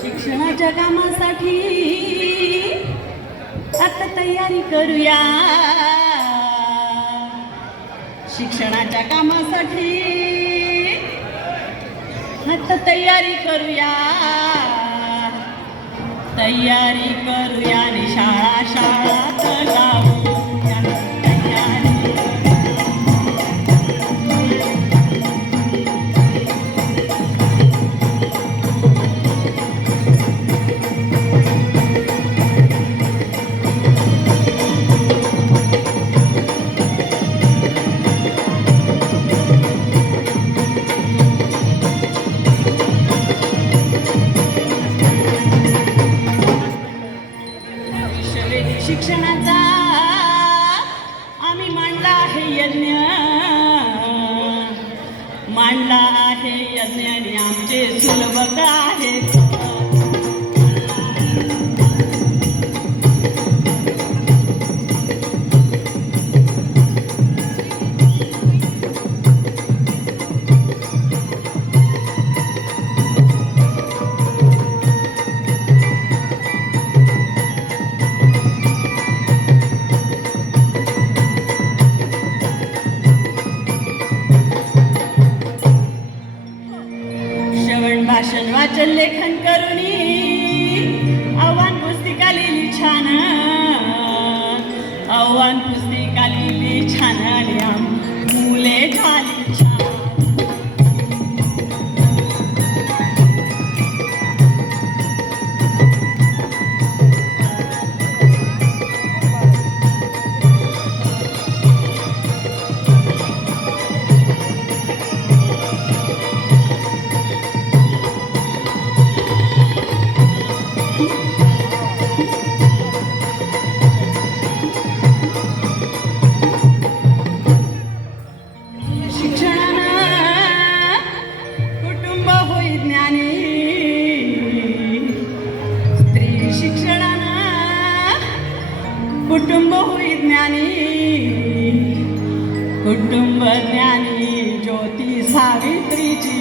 शिक्षणाच्या कामासाठी आता तयारी करूया, शिक्षणाच्या कामासाठी आता तयारी करूया, तयारी करूया आणि शाळा शाळात जाऊया तयारी. शिक्षणाचा आम्ही मांडला आहे यज्ञ, मांडला आहे यज्ञ आणि आमचे सुलभक आहेत. भाषण वाचन लेखन करूनी आव्हान पुस्तिका लिहिली छान, आव्हान पुस्तिका लिहिली छान आणि मुले झाली छान. कुटुंब होई ज्ञानी, कुटुंब ज्ञानी ज्योती सावित्रीची